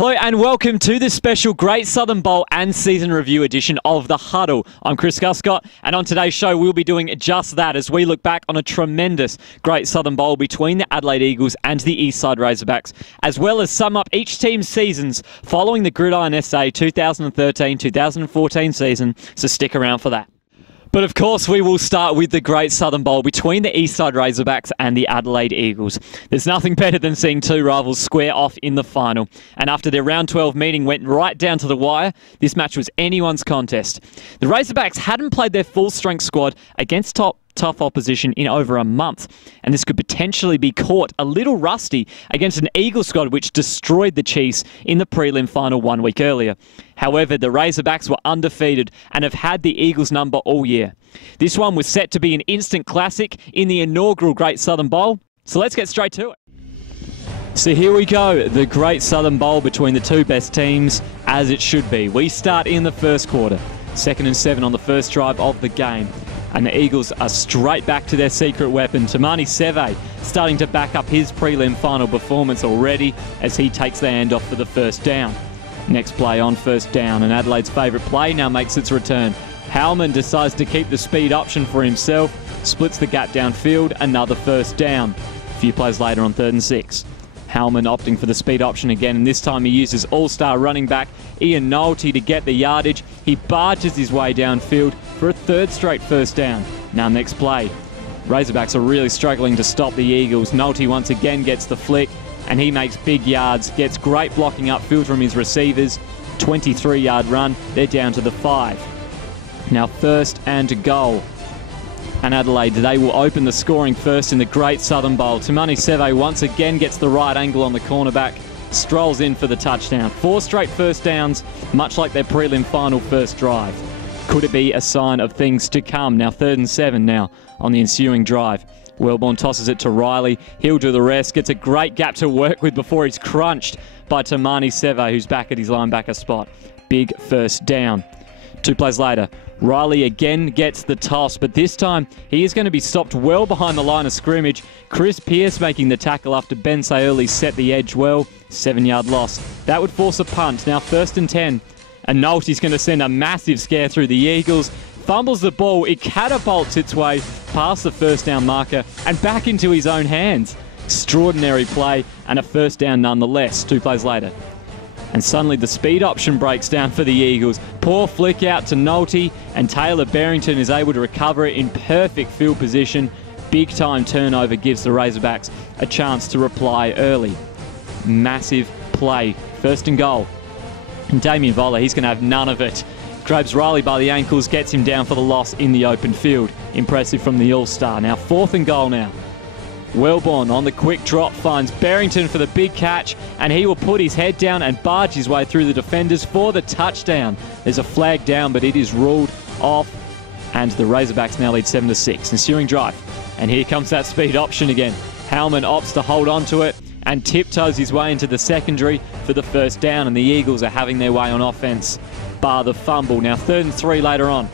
Hello and welcome to this special Great Southern Bowl and season review edition of the Huddle. I'm Chris Guscott, and on today's show we'll be doing just that as we look back on a tremendous Great Southern Bowl between the Adelaide Eagles and the Eastside Razorbacks, as well as sum up each team's seasons following the Gridiron SA 2013-2014 season, so stick around for that. But of course, we will start with the Great Southern Bowl between the Eastside Razorbacks and the Adelaide Eagles. There's nothing better than seeing two rivals square off in the final. And after their round 12 meeting went right down to the wire, this match was anyone's contest. The Razorbacks hadn't played their full-strength squad against tough opposition in over a month, and this could potentially be caught a little rusty against an Eagles squad which destroyed the Chiefs in the prelim final 1 week earlier. However, the Razorbacks were undefeated and have had the Eagles number all year. This one was set to be an instant classic in the inaugural Great Southern Bowl, so let's get straight to it. So here we go, the Great Southern Bowl between the two best teams, as it should be. We start in the first quarter, 2nd and 7 on the first drive of the game. And the Eagles are straight back to their secret weapon. Tamani Seve starting to back up his prelim final performance already as he takes the handoff for the first down. Next play on first down, and Adelaide's favourite play now makes its return. Howman decides to keep the speed option for himself, splits the gap downfield, another first down. A few plays later on 3rd and 6. Howman opting for the speed option again, and this time he uses all-star running back Ian Nolte to get the yardage. He barges his way downfield for a 3rd straight first down. Now next play. Razorbacks are really struggling to stop the Eagles. Nolte once again gets the flick, and he makes big yards, gets great blocking upfield from his receivers. 23-yard run, they're down to the 5. Now 1st and goal. And Adelaide, they will open the scoring first in the Great Southern Bowl. Tamani Seve once again gets the right angle on the cornerback, strolls in for the touchdown. 4 straight first downs, much like their prelim final first drive. Could it be a sign of things to come? Now 3rd and 7 now on the ensuing drive. Wellborn tosses it to Riley. He'll do the rest. Gets a great gap to work with before he's crunched by Tamani Seve, who's back at his linebacker spot. Big first down. 2 plays later, Riley again gets the toss, but this time he is going to be stopped well behind the line of scrimmage. Chris Pearce making the tackle after Ben Sayuli set the edge well. 7-yard loss. That would force a punt. Now 1st and 10. And Nolte's going to send a massive scare through the Eagles. Fumbles the ball. It catapults its way past the first down marker and back into his own hands. Extraordinary play and a first down nonetheless. 2 plays later. And suddenly the speed option breaks down for the Eagles. Poor flick out to Nolte, and Taylor Barrington is able to recover it in perfect field position. Big time turnover gives the Razorbacks a chance to reply early. Massive play. 1st and goal. And Damien Voller, he's going to have none of it. Grabs Riley by the ankles, gets him down for the loss in the open field. Impressive from the All-Star. Now 4th and goal now. Wellborn on the quick drop finds Barrington for the big catch, and he will put his head down and barge his way through the defenders for the touchdown. There's a flag down, but it is ruled off, and the Razorbacks now lead 7-6. Ensuing drive, and here comes that speed option again. Howman opts to hold on to it and tiptoes his way into the secondary for the first down, and the Eagles are having their way on offense, bar the fumble. Now 3rd and 3 later on,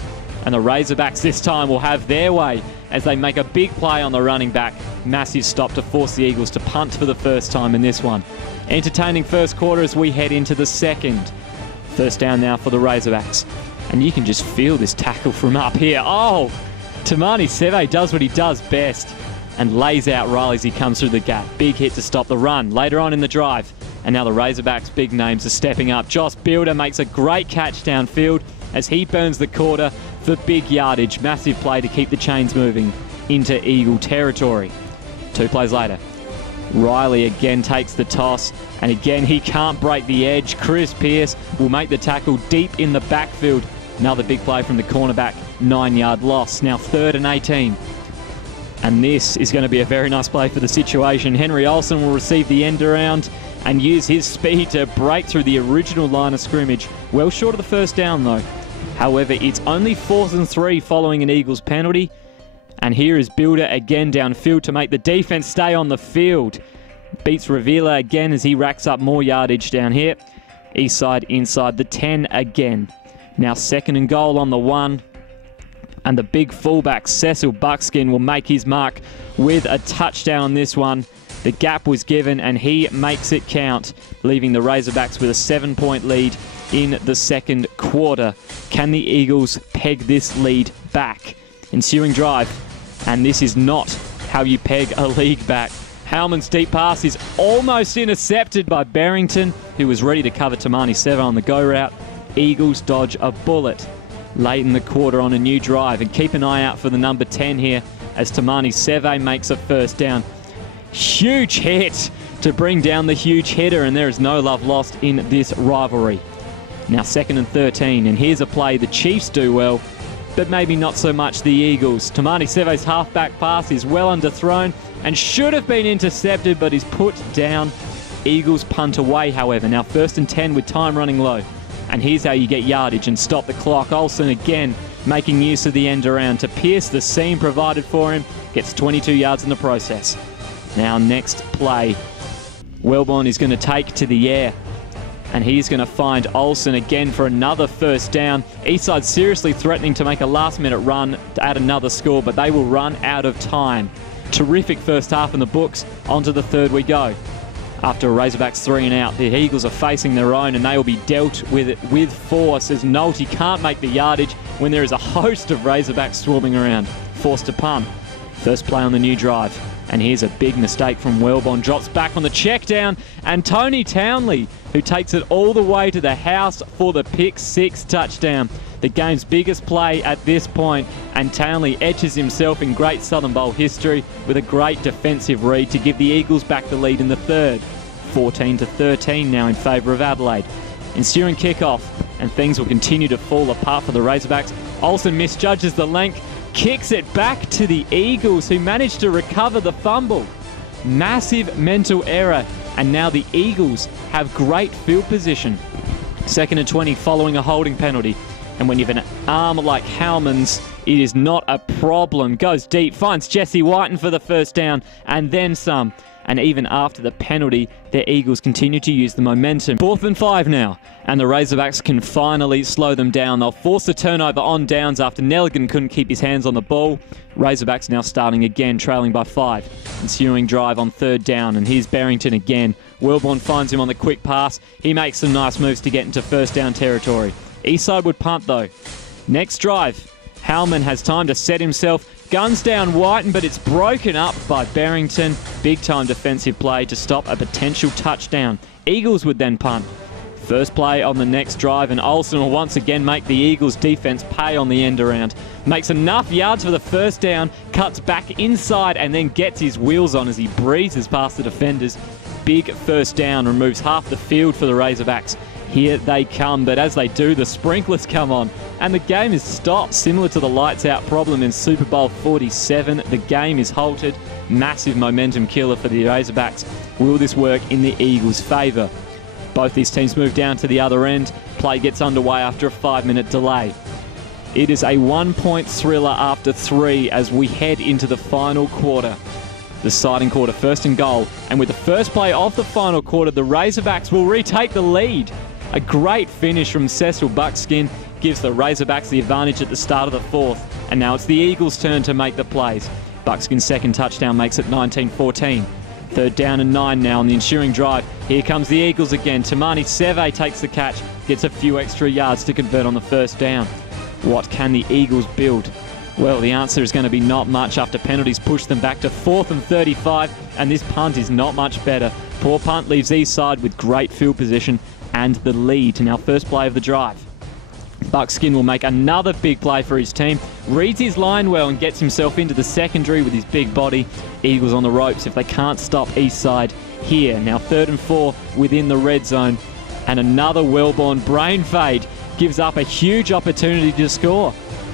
and the Razorbacks this time will have their way as they make a big play on the running back. Massive stop to force the Eagles to punt for the first time in this one. Entertaining first quarter as we head into the second. First down now for the Razorbacks. And you can just feel this tackle from up here. Oh, Tamani Seve does what he does best and lays out Riley as he comes through the gap. Big hit to stop the run later on in the drive. And now the Razorbacks' big names are stepping up. Josh Builder makes a great catch downfield as he burns the quarter for big yardage. Massive play to keep the chains moving into Eagle territory. 2 plays later, Riley again takes the toss, and again he can't break the edge. Chris Pearce will make the tackle deep in the backfield. Another big play from the cornerback, 9-yard loss. Now 3rd and 18. And this is going to be a very nice play for the situation. Henry Olsen will receive the end around and use his speed to break through the original line of scrimmage. Well short of the first down though. However, it's only 4th and 3 following an Eagles penalty. And here is Builder again downfield to make the defense stay on the field. Beats Ravila again as he racks up more yardage down here. Eastside inside the 10 again. Now 2nd and goal on the 1. And the big fullback, Cecil Buckskin, will make his mark with a touchdown on this one. The gap was given and he makes it count, leaving the Razorbacks with a 7-point lead in the second quarter. Can the Eagles peg this lead back? Ensuing drive, and this is not how you peg a lead back. Howman's deep pass is almost intercepted by Barrington, who was ready to cover Tamani Seva on the go route. Eagles dodge a bullet late in the quarter on a new drive, and keep an eye out for the number 10 here as Tamani Seva makes a first down. Huge hit to bring down the huge hitter, and there is no love lost in this rivalry. Now 2nd and 13, and here's a play the Chiefs do well, but maybe not so much the Eagles. Tamani Seva's halfback pass is well underthrown and should have been intercepted, but is put down. Eagles punt away, however. Now 1st and 10 with time running low. And here's how you get yardage and stop the clock. Olsen again making use of the end around to pierce the seam provided for him. Gets 22 yards in the process. Now next play. Wellborn is going to take to the air, and he's going to find Olsen again for another first down. Eastside seriously threatening to make a last-minute run to add another score, but they will run out of time. Terrific first half in the books. Onto the third we go. After a Razorbacks 3 and out, the Eagles are facing their own, and they will be dealt with it with force as Nolte can't make the yardage when there is a host of Razorbacks swarming around. Forced to punt. First play on the new drive. And here's a big mistake from Wellborn. Drops back on the check down, and Tony Townley, who takes it all the way to the house for the pick 6 touchdown. The game's biggest play at this point, and Townley etches himself in great Southern Bowl history with a great defensive read to give the Eagles back the lead in the third. 14-13 now in favour of Adelaide. Ensuing kickoff, and things will continue to fall apart for the Razorbacks. Olsen misjudges the length, kicks it back to the Eagles, who managed to recover the fumble. Massive mental error, and now the Eagles have great field position. 2nd and 20 following a holding penalty. And when you have an arm like Howman's, it is not a problem. Goes deep, finds Jesse Whiten for the first down, and then some. And even after the penalty, the Eagles continue to use the momentum. 4th and 5 now, and the Razorbacks can finally slow them down. They'll force a turnover on downs after Nelligan couldn't keep his hands on the ball. Razorbacks now starting again, trailing by 5. Ensuing drive on 3rd down, and here's Barrington again. Wellborn finds him on the quick pass. He makes some nice moves to get into first down territory. Eastside would punt though. Next drive, Howman has time to set himself. Guns down Whiten, but it's broken up by Barrington. Big time defensive play to stop a potential touchdown. Eagles would then punt. First play on the next drive, and Olsen will once again make the Eagles defense pay on the end around. Makes enough yards for the first down, cuts back inside, and then gets his wheels on as he breezes past the defenders. Big first down, removes half the field for the Razorbacks. Here they come, but as they do, the sprinklers come on, and the game is stopped, similar to the lights out problem in Super Bowl 47. The game is halted. Massive momentum killer for the Razorbacks. Will this work in the Eagles' favour? Both these teams move down to the other end. Play gets underway after a 5-minute delay. It is a 1-point thriller after 3 as we head into the final quarter. Deciding quarter, 1st and goal, and with the first play of the final quarter, the Razorbacks will retake the lead. A great finish from Cecil Buckskin gives the Razorbacks the advantage at the start of the 4th, and now it's the Eagles' turn to make the plays. Buckskin's second touchdown makes it 19-14. 3rd down and 9 now on the ensuing drive. Here comes the Eagles again. Tamani Seva takes the catch, gets a few extra yards to convert on the first down. What can the Eagles build? Well, the answer is going to be not much after penalties push them back to 4th and 35, and this punt is not much better. Poor punt leaves Eastside with great field position and the lead. Now first play of the drive. Buckskin will make another big play for his team, reads his line well and gets himself into the secondary with his big body. Eagles on the ropes if they can't stop Eastside here. Now 3rd and 4 within the red zone, and another Wellborn brain fade gives up a huge opportunity to score.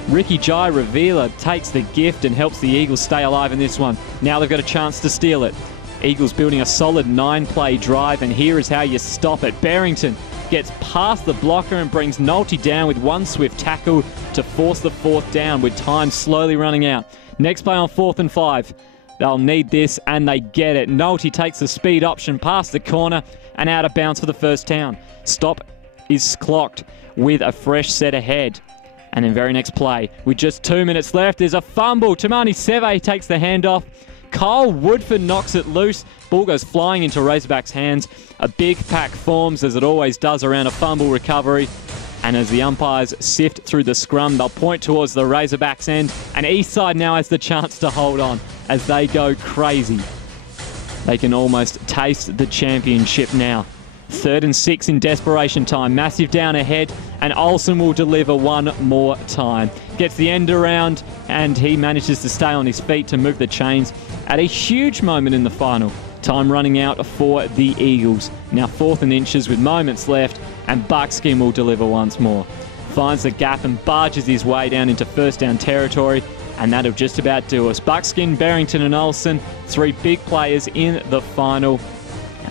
Ricky Jai Ravila takes the gift and helps the Eagles stay alive in this one. Now they've got a chance to steal it. Eagles building a solid 9-play drive, and here is how you stop it. Barrington gets past the blocker and brings Nolte down with one swift tackle to force the 4th down with time slowly running out. Next play on 4th and 5. They'll need this, and they get it. Nolte takes the speed option past the corner and out of bounds for the first down. Stop is clocked with a fresh set ahead. And then very next play, with just 2 minutes left, there's a fumble. Tamani Seva takes the handoff, Kyle Woodford knocks it loose. Ball goes flying into Razorbacks' hands. A big pack forms, as it always does around a fumble recovery. And as the umpires sift through the scrum, they'll point towards the Razorbacks' end. And Eastside now has the chance to hold on as they go crazy. They can almost taste the championship now. 3rd and 6 in desperation time. Massive down ahead, and Olsen will deliver one more time. Gets the end around, and he manages to stay on his feet to move the chains at a huge moment in the final. Time running out for the Eagles. Now 4th and inches with moments left, and Buckskin will deliver once more. Finds the gap and barges his way down into first down territory, and that'll just about do us. Buckskin, Barrington and Olsen, 3 big players in the final,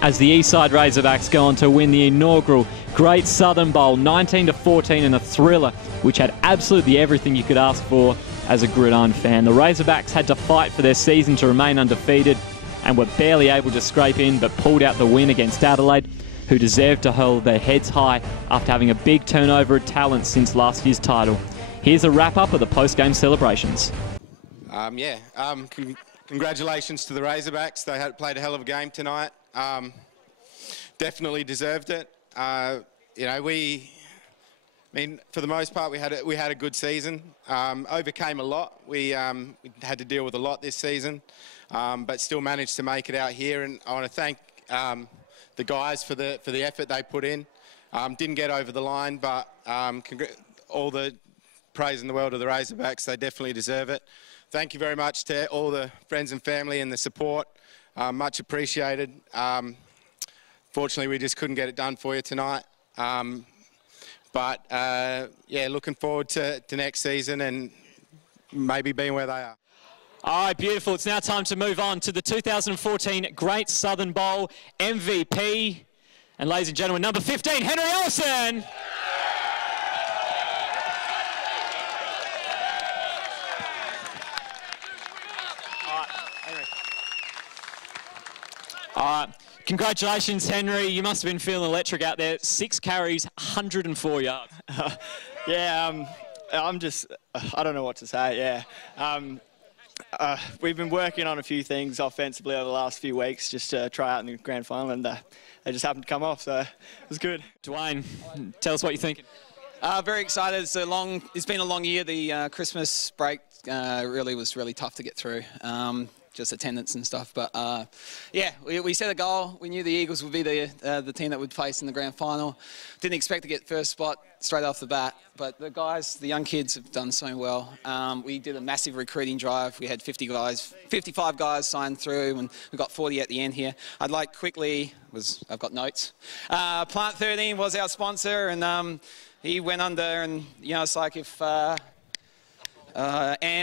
as the Eastside Razorbacks go on to win the inaugural Great Southern Bowl 19-14 in a thriller, which had absolutely everything you could ask for as a Gridiron fan. The Razorbacks had to fight for their season to remain undefeated and were barely able to scrape in, but pulled out the win against Adelaide, who deserved to hold their heads high after having a big turnover of talent since last year's title. Here's a wrap-up of the post-game celebrations. Congratulations to the Razorbacks. They played a hell of a game tonight. Definitely deserved it. For the most part, we had a good season. Overcame a lot. We had to deal with a lot this season, but still managed to make it out here. And I want to thank the guys for the effort they put in. Didn't get over the line, but all the praise in the world of the Razorbacks. They definitely deserve it. Thank you very much to all the friends and family and the support. Much appreciated. Fortunately, we just couldn't get it done for you tonight. Looking forward to next season and maybe being where they are. All right, beautiful. It's now time to move on to the 2014 Great Southern Bowl MVP. And ladies and gentlemen, number 15, Henry Olsen. All right. Congratulations, Henry. You must have been feeling electric out there. 6 carries, 104 yards. I'm just, I don't know what to say, we've been working on a few things offensively over the last few weeks just to try out in the grand final, and they just happened to come off, so it was good. Dwayne, tell us what you're thinking. Very excited. It's been a long year. The Christmas break was really tough to get through. Just attendance and stuff, but we set a goal. We knew the Eagles would be the team that would face in the grand final. Didn't expect to get first spot straight off the bat, but the young kids have done so well. We did a massive recruiting drive. We had 55 guys signed through, and we got 40 at the end here. I've got notes. Plant 13 was our sponsor, and he went under, and it's like if and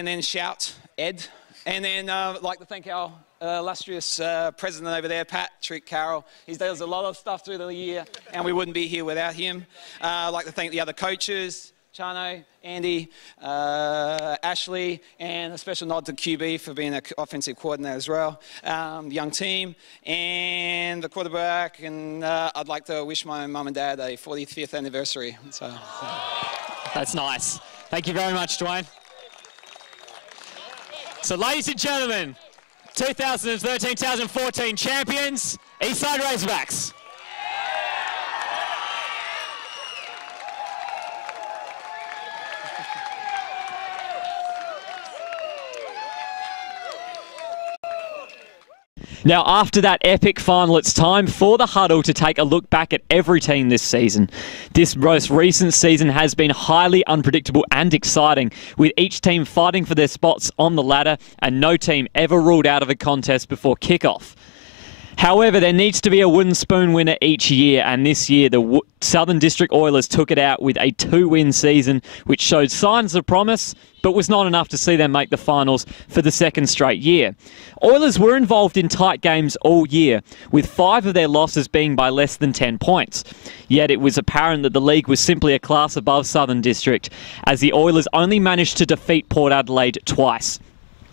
then shout Ed. And then I'd like to thank our illustrious president over there, Patrick Carroll. He does a lot of stuff through the year, and we wouldn't be here without him. I'd like to thank the other coaches, Chano, Andy, Ashley, and a special nod to QB for being an offensive coordinator as well. Young team, and the quarterback, and I'd like to wish my mum and dad a 45th anniversary. That's nice. Thank you very much, Dwayne. So, ladies and gentlemen, 2013-2014 champions, Eastside Razorbacks. Now, after that epic final, it's time for the Huddle to take a look back at every team this season. This most recent season has been highly unpredictable and exciting, with each team fighting for their spots on the ladder and no team ever ruled out of a contest before kickoff. However, there needs to be a wooden spoon winner each year, and this year the Southern District Oilers took it out with a 2-win season, which showed signs of promise, but was not enough to see them make the finals for the second straight year. Oilers were involved in tight games all year, with 5 of their losses being by less than 10 points. Yet it was apparent that the league was simply a class above Southern District, as the Oilers only managed to defeat Port Adelaide twice.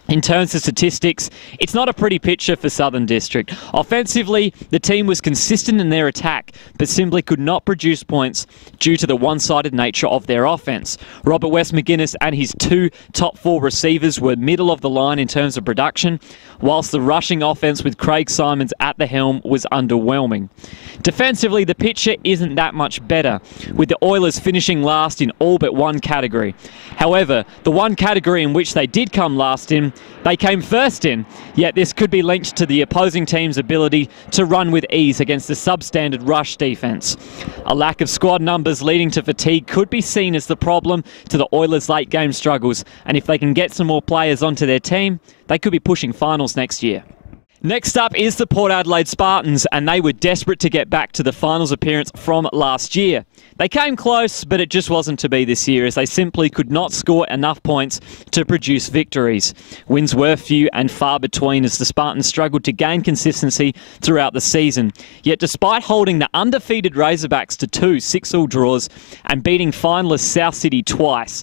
In terms of statistics, it's not a pretty picture for Southern District. Offensively, the team was consistent in their attack, but simply could not produce points due to the one-sided nature of their offense. Robert West McGuinness and his 2 top 4 receivers were middle of the line in terms of production, whilst the rushing offense with Craig Simons at the helm was underwhelming. Defensively, the picture isn't that much better, with the Oilers finishing last in all but one category. However, the one category in which they did come last in, they came first in, yet this could be linked to the opposing team's ability to run with ease against the substandard rush defence. A lack of squad numbers leading to fatigue could be seen as the problem to the Oilers' late game struggles, and if they can get some more players onto their team, they could be pushing finals next year. Next up is the Port Adelaide Spartans, and they were desperate to get back to the finals appearance from last year. They came close, but it just wasn't to be this year, as they simply could not score enough points to produce victories. Wins were few and far between as the Spartans struggled to gain consistency throughout the season. Yet despite holding the undefeated Razorbacks to 2 6-all draws and beating finalists South City twice,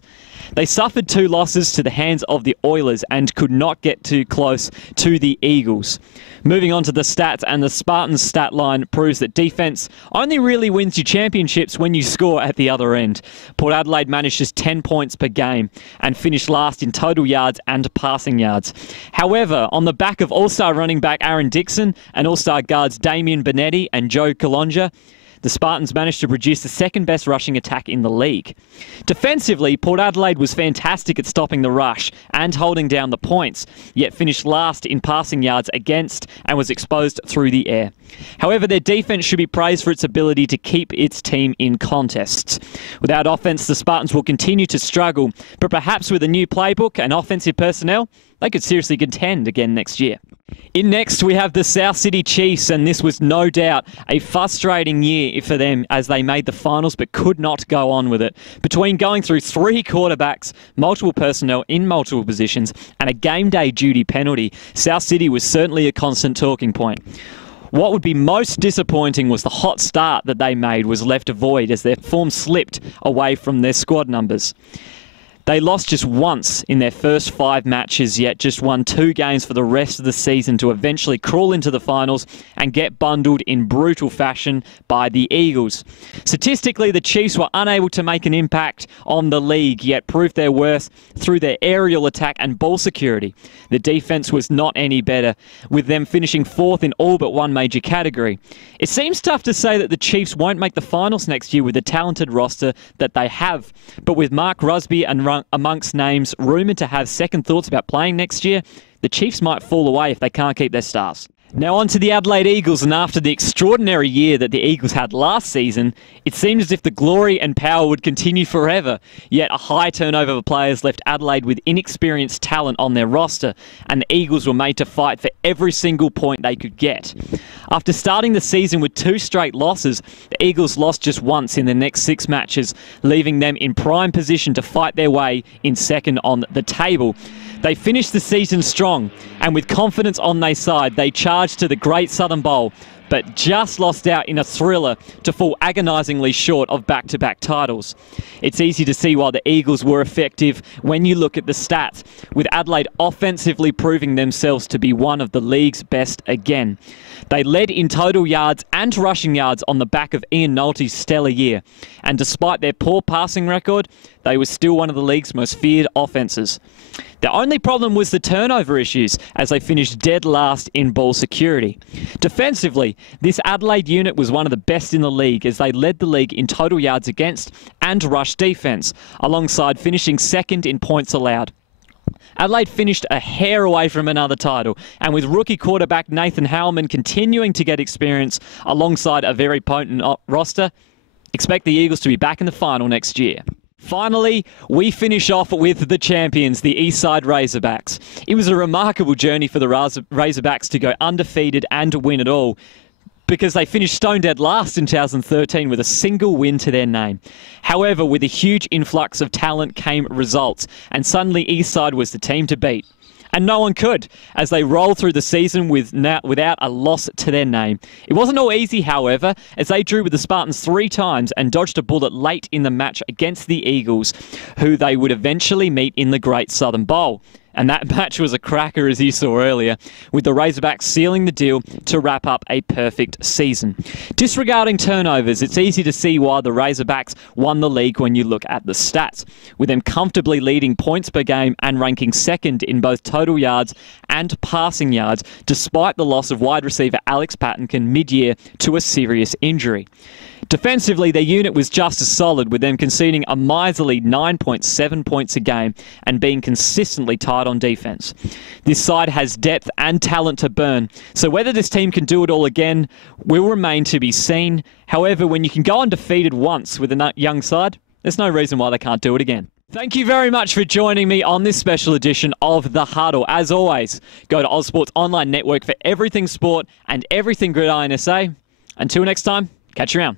they suffered 2 losses to the hands of the Oilers and could not get too close to the Eagles. Moving on to the stats, and the Spartans stat line proves that defence only really wins you championships when you score at the other end. Port Adelaide managed just 10 points per game and finished last in total yards and passing yards. However, on the back of all-star running back Aaron Dixon and all-star guards Damien Benetti and Joe Colonja, the Spartans managed to produce the second best rushing attack in the league. Defensively, Port Adelaide was fantastic at stopping the rush and holding down the points, yet finished last in passing yards against and was exposed through the air. However, their defense should be praised for its ability to keep its team in contests. Without offense, the Spartans will continue to struggle, but perhaps with a new playbook and offensive personnel, they could seriously contend again next year. In next, we have the South City Chiefs, and this was no doubt a frustrating year for them as they made the finals but could not go on with it. Between going through 3 quarterbacks, multiple personnel in multiple positions, and a game day duty penalty, South City was certainly a constant talking point. What would be most disappointing was the hot start that they made was left void as their form slipped away from their squad numbers. They lost just once in their first 5 matches, yet just won 2 games for the rest of the season to eventually crawl into the finals and get bundled in brutal fashion by the Eagles. Statistically, the Chiefs were unable to make an impact on the league, yet proved their worth through their aerial attack and ball security. The defense was not any better, with them finishing 4th in all but one major category. It seems tough to say that the Chiefs won't make the finals next year with the talented roster that they have, but with Mark Rusby and amongst names rumoured to have second thoughts about playing next year, the Chiefs might fall away if they can't keep their stars. Now on to the Adelaide Eagles, and after the extraordinary year that the Eagles had last season, it seemed as if the glory and power would continue forever. Yet a high turnover of players left Adelaide with inexperienced talent on their roster, and the Eagles were made to fight for every single point they could get. After starting the season with 2 straight losses, the Eagles lost just once in the next 6 matches, leaving them in prime position to fight their way in second on the table. They finished the season strong, and with confidence on their side, they charged to the Great Southern Bowl, but just lost out in a thriller to fall agonisingly short of back-to-back titles. It's easy to see why the Eagles were effective when you look at the stats, with Adelaide offensively proving themselves to be one of the league's best again. They led in total yards and rushing yards on the back of Ian Nolte's stellar year, and despite their poor passing record, they were still one of the league's most feared offences. The only problem was the turnover issues, as they finished dead last in ball security. Defensively, this Adelaide unit was one of the best in the league, as they led the league in total yards against and rush defence, alongside finishing second in points allowed. Adelaide finished a hair away from another title, and with rookie quarterback Nathan Howman continuing to get experience alongside a very potent roster, expect the Eagles to be back in the final next year. Finally, we finish off with the champions, the Eastside Razorbacks. It was a remarkable journey for the Razorbacks to go undefeated and win it all, because they finished stone dead last in 2013 with a single win to their name. However, with a huge influx of talent came results, and suddenly Eastside was the team to beat. And no one could, as they rolled through the season without a loss to their name. It wasn't all easy, however, as they drew with the Spartans 3 times and dodged a bullet late in the match against the Eagles, who they would eventually meet in the Great Southern Bowl. And that match was a cracker, as you saw earlier, with the Razorbacks sealing the deal to wrap up a perfect season. Disregarding turnovers, it's easy to see why the Razorbacks won the league when you look at the stats, with them comfortably leading points per game and ranking second in both total yards and passing yards, despite the loss of wide receiver Alex Pattinkin mid-year to a serious injury. Defensively, their unit was just as solid, with them conceding a miserly 9.7 points a game and being consistently tight on defense. This side has depth and talent to burn, so whether this team can do it all again will remain to be seen. However, when you can go undefeated once with a young side, there's no reason why they can't do it again. Thank you very much for joining me on this special edition of The Huddle. As always, go to Ozsport's online network for everything sport and everything Gridiron SA. Until next time, catch you around.